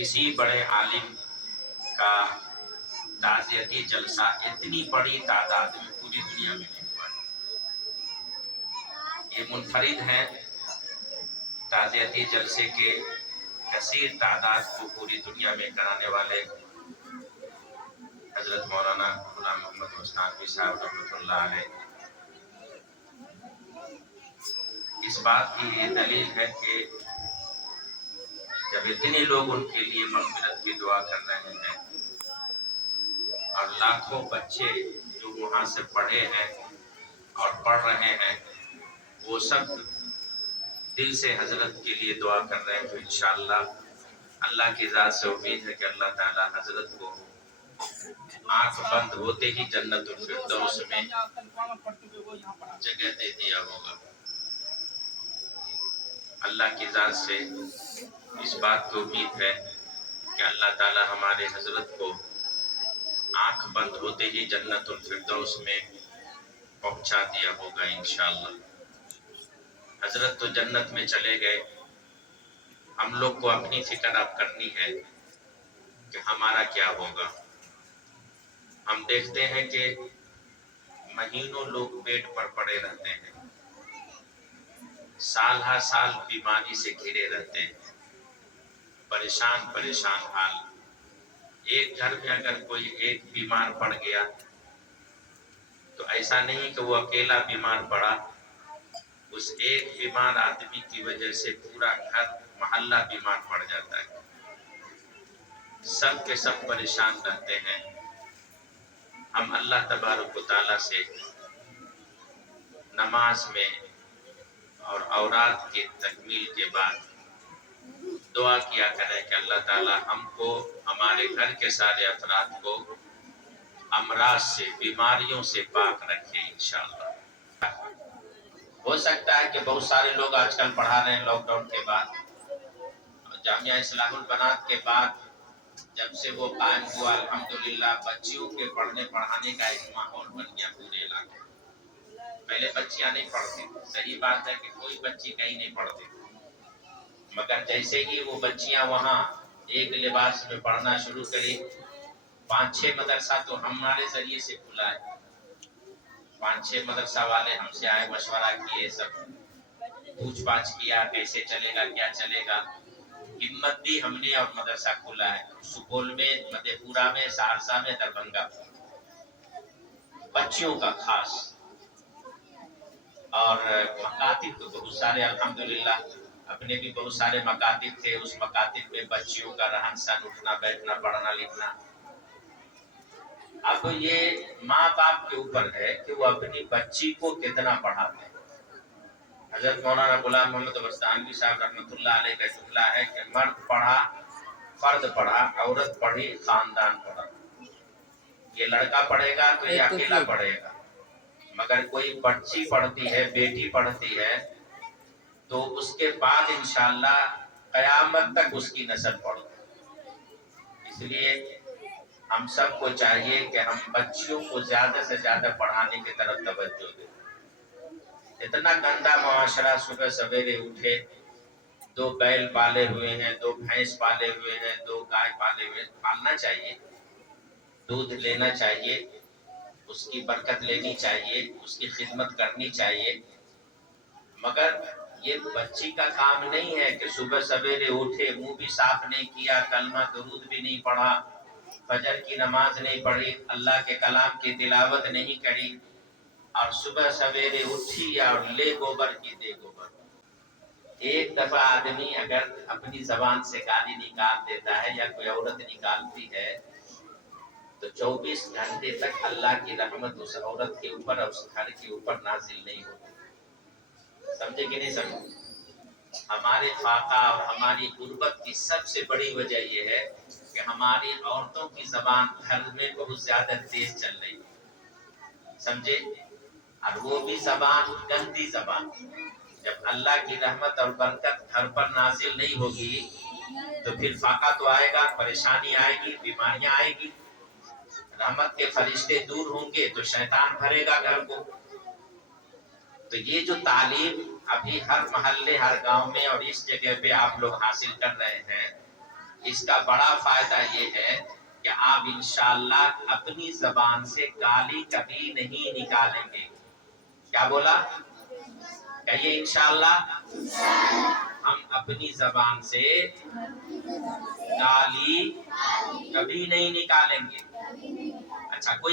کسی بڑے عالم کا تعزیتی جلسہ اتنی بڑی تعداد میں پوری دنیا میں نہیں ہوا ہے۔ یہ منفرد ہیں تعزیتی جلسے کے کثیر تعداد کو پوری دنیا میں کرانے والے حضرت مولانا غلام محمد مستانوی صاحب رحمۃ اللہ علیہ۔ اس بات کی یہ دلیل ہے کہ جب اتنے لوگ ان کے لیے مغفرت کی دعا کر رہے ہیں اور لاکھوں بچے جو وہاں سے پڑھے ہیں اور پڑھ رہے ہیں وہ سب دل سے حضرت کے لیے دعا کر رہے ہیں، تو انشاءاللہ اللہ کی ذات سے امید ہے کہ اللہ تعالی حضرت کو آنکھ بند ہوتے ہی جنت الفردوس میں جگہ دے دیا ہوگا۔ اللہ کی ذات سے اس بات کو امید ہے کہ اللہ تعالی ہمارے حضرت کو آنکھ بند ہوتے ہی جنت الفردوس میں پہنچا دیا ہوگا انشاءاللہ۔ حضرت تو جنت میں چلے گئے، ہم لوگ کو اپنی فکر اب کرنی ہے کہ ہمارا کیا ہوگا۔ ہم دیکھتے ہیں کہ مہینوں لوگ بیڈ پر پڑے رہتے ہیں، سال ہر سال بیماری سے گھرے رہتے ہیں، پریشان حال۔ ایک گھر میں اگر کوئی ایک بیمار پڑ گیا تو ایسا نہیں کہ وہ اکیلا بیمار پڑا، اس ایک بیمار آدمی کی وجہ سے پورا گھر محلہ بیمار پڑ جاتا ہے، سب کے سب پریشان رہتے ہیں۔ ہم اللہ تبارک و تعالیٰ سے نماز میں اور اوراد کے تکمیل کے بعد دعا کیا کریں کہ اللہ تعالیٰ ہم کو، ہمارے گھر کے سارے افراد کو امراض سے، بیماریوں سے پاک رکھے انشاءاللہ۔ ہو سکتا ہے کہ بہت سارے لوگ آج کل پڑھا رہے ہیں لاک ڈاؤن کے بعد، جامعہ اصلاح البنات کے بعد جب سے وہ قائم ہوا الحمدللہ بچیوں کے پڑھنے پڑھانے کا ایک ماحول بن گیا پورے علاقے میں۔ پہلے بچیاں نہیں پڑھتی، صحیح بات ہے کہ کوئی بچی کہیں نہیں پڑھتی، مگر جیسے ہی وہ بچیاں وہاں ایک لباس میں پڑھنا شروع کری، 5-6 مدرسہ تو ہمارے ذریعے سے کھلا ہے، 5-6 مدرسہ والے ہم سے آئے، مشورہ کیے، سب پوچھ پاچھ کیا کیسے چلے گا، کیا چلے گا، ہمت دی ہم نے اور مدرسہ کھلا ہے سپول میں، مدھے پورہ میں، سہرسہ میں، دربھنگہ، بچیوں کا خاص۔ اور مکاتب تو بہت سارے الحمدللہ، اپنے بھی بہت سارے مکاتب تھے، اس مکاتب میں بچیوں کا رہن سہن، اٹھنا بیٹھنا، پڑھنا لکھنا۔ اب یہ ماں باپ کے اوپر ہے کہ وہ اپنی بچی کو کتنا پڑھاتے ہیں۔ حضرت مولانا غلام محمد مستانوی صاحب رحمۃ اللہ علیہ کا جملہ ہے کہ مرد پڑھا، فرد پڑھا، عورت پڑھی، خاندان پڑھا۔ یہ لڑکا پڑھے گا تو یہ اکیلا پڑھے گا، مگر کوئی بچی پڑھتی ہے، بیٹی پڑھتی ہے تو اس کے بعد انشاءاللہ قیامت تک اس کی نسل پڑھتی۔ اس لیے ہم سب کو چاہیے کہ ہم بچیوں کو زیادہ سے زیادہ پڑھانے کی طرف توجہ دیں۔ اتنا گندا معاشرہ، صبح سویرے اٹھے، 2 بیل پالے ہوئے ہیں، 2 بھینس پالے ہوئے ہیں، 2 گائے پالے ہوئے ہیں، پالنا چاہیے، دودھ لینا چاہیے، اس کی برکت لینی چاہیے، اس کی خدمت کرنی چاہیے، مگر یہ بچی کا کام نہیں ہے کہ صبح سویرے اٹھے، منہ بھی صاف نہیں کیا، کلمہ درود بھی نہیں پڑھا، فجر کی نماز نہیں پڑھی، اللہ کے کلام کی تلاوت نہیں کری، اور صبح سویرے اٹھی اور لے گوبر کی دے گوبر۔ ایک دفعہ آدمی اگر اپنی زبان سے گالی نکال دیتا ہے یا کوئی عورت نکالتی ہے تو 24 گھنٹے تک اللہ کی رحمت اس عورت کے اوپر اور اس گھر کے اوپر نازل نہیں ہوتی۔ سمجھے کہ نہیں سمجھے؟ ہمارے فاقہ اور ہماری غربت کی سب سے بڑی وجہ یہ ہے کہ ہماری عورتوں کی زبان گھر میں بہت زیادہ تیز چل رہی ہے، سمجھے؟ اور وہ بھی زبان گندی زبان۔ جب اللہ کی رحمت اور برکت گھر پر نازل نہیں ہوگی تو پھر فاقہ تو آئے گا، پریشانی آئے گی، بیماریاں آئے گی، رحمت کے فرشتے دور ہوں گے تو شیطان بھرے گا گھر کو۔ تو یہ جو تعلیم ابھی ہر محلے، ہر گاؤں میں اور اس جگہ پہ آپ لوگ حاصل کر رہے ہیں، اس کا بڑا فائدہ یہ ہے کہ آپ انشاءاللہ اپنی زبان سے گالی کبھی نہیں نکالیں گے. کیا بولا؟ کہیے انشاءاللہ ہم اپنی زبان سے گالی کبھی نہیں نکالیں گے. اچھا کوئی